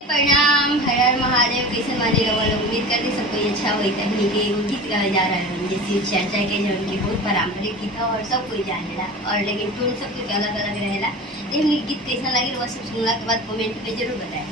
प्रणाम, हर हर महादेव। कैसन माने रहो लोग? उम्मीद करते सब कोई अच्छा होई। तभी के एगो गीत गावे जा रहा है जिसकी चर्चा के जो उनकी बहुत पारंपरिक गीत है और सब कोई जानेला और लेकिन टोन सब कुछ अलग अलग रहेला। ये गीत कैसा लगे वो सब सुनला के बाद कमेंट में जरूर बताएं।